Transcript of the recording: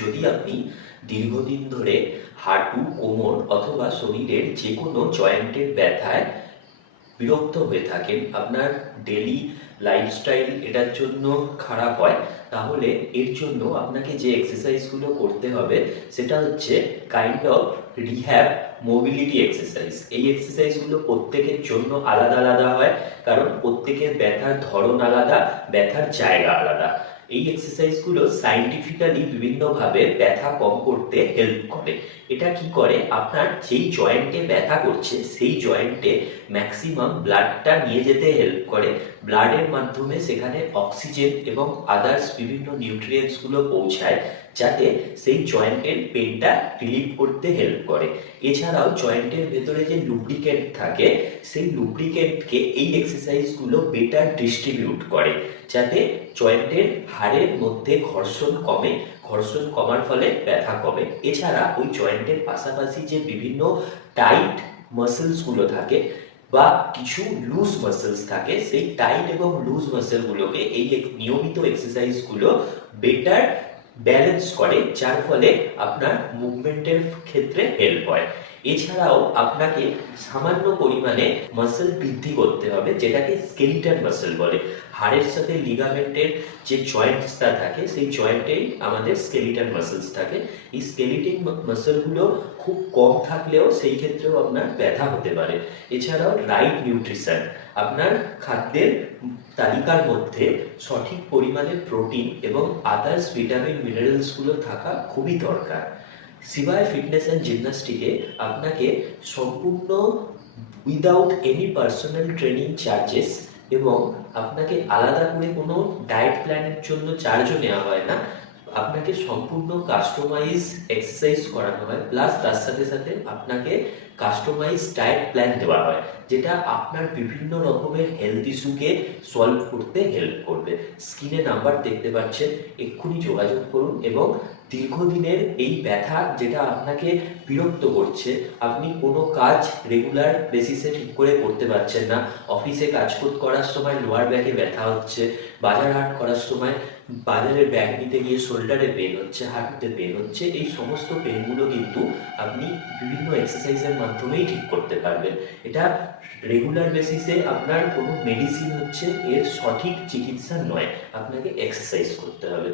যদি আপনি দীর্ঘদিন ধরে হাঁটু, কোমর অথবা শরীরের যে কোনো জয়েন্টের ব্যথায় বিরক্ত হয়ে থাকেন, আপনার ডেলি লাইফস্টাইল এটার জন্য খারাপ হয়, তাহলে এর জন্য আপনাকে যে এক্সারসাইজগুলো করতে হবে সেটা হচ্ছে kind of rehab mobility exercise. এই এক্সারসাইজগুলো প্রত্যেকের জন্য আলাদা আলাদা হয়, কারণ প্রত্যেকের ব্যথার ধরন আলাদা, ব্যথার জায়গা আলাদা। এই এক্সারসাইজগুলো সাইন্টিফিক্যালি বিভিন্নভাবে ব্যথা কম করতে হেল্প করে। এটা কি করে, আপনার যেই জয়েন্টে ব্যথা করছে সেই জয়েন্টে ম্যাক্সিমাম ব্লাডটা নিয়ে যেতে হেল্প করে। ব্লাডের মাধ্যমে সেখানে অক্সিজেন এবং আদার্স বিভিন্ন নিউট্রিয়েন্টসগুলো পৌঁছায়, যাতে সেই জয়েন্টের পেনটা রিলিভ করতে হেল্প করে। এছাড়াও জয়েন্টের ভেতরে যে লুব্রিকেন্ট থাকে, সেই লুব্রিকেন্টকে এই এক্সারসাইজগুলো বেটার ডিস্ট্রিবিউট করে, যাতে জয়েন্টের হাড়ের মধ্যে ঘর্ষণ কমে। ঘর্ষণ কমার ফলে ব্যথা কমে। এছাড়া ওই জয়েন্টের পাশাপাশি যে বিভিন্ন টাইট মাসেলসগুলো থাকে বা কিছু লুজ মাসেলস থাকে, সেই টাইট এবং লুজ মাসেলগুলোকে এই নিয়মিত এক্সারসাইজগুলো বেটার ব্যালেন্স করে, যার ফলে আপনার মুভমেন্টের ক্ষেত্রে হেল্প হয়। এছাড়াও আপনাকে সামান্য পরিমাণে মাসেল বৃদ্ধি করতে হবে, যেটাকে স্কেলিটন মাসেল বলে। হাড়ের সাথে লিগামেন্টের যে জয়েন্টসটা থাকে, সেই জয়েন্টেই আমাদের স্কেলিটন মাসেলস থাকে। এই স্কেলিটন মাসেলগুলো খুব কম থাকলেও সেই ক্ষেত্রেও আপনার ব্যথা হতে পারে। এছাড়াও রাইট নিউট্রিশন, আপনার খাদ্যের তালিকার মধ্যে সঠিক পরিমাণে প্রোটিন এবং আদার্স ভিটামিন মিনারেলসগুলো থাকা খুবই দরকার। সিবায় ফিটনেস অ্যান্ড জিমন্যাস্টিকে আপনাকে সম্পূর্ণ without any personal training charges, এবং আপনাকে আলাদা করে কোনো ডায়েট প্ল্যানের জন্য চার্জও নেওয়া হয় না। আপনাকে সম্পূর্ণ কাস্টমাইজ এক্সারসাইজ করানো হয়, প্লাস তার সাথে সাথে আপনাকে কাস্টমাইজ ডায়েট প্ল্যান দেওয়া হয়, যেটা আপনার বিভিন্ন রকমের হেলথ ইস্যুকে সলভ করতে হেল্প করবে। স্ক্রিনে নাম্বার দেখতে পাচ্ছেন, এক্ষুনি যোগাযোগ করুন। এবং দীর্ঘদিনের এই ব্যথা যেটা আপনাকে বিরক্ত করছে, আপনি কোনো কাজ রেগুলার বেসিসে ঠিক করে করতে পারছেন না, অফিসে কাজ করার সময় লোয়ার ব্যাকে ব্যথা হচ্ছে, বাজার হাট করার সময় বাজারের ব্যাগ নিতে গিয়ে শোল্ডারে পেন হচ্ছে, হাঁটুতে পেন হচ্ছে, এই সমস্ত পেনগুলো কিন্তু আপনি বিভিন্ন এক্সারসাইজের মাধ্যমেই ঠিক করতে পারবেন। এটা রেগুলার বেসিসে আপনার কোনো মেডিসিন হচ্ছে এর সঠিক চিকিৎসা নয়, আপনাকে এক্সারসাইজ করতে হবে।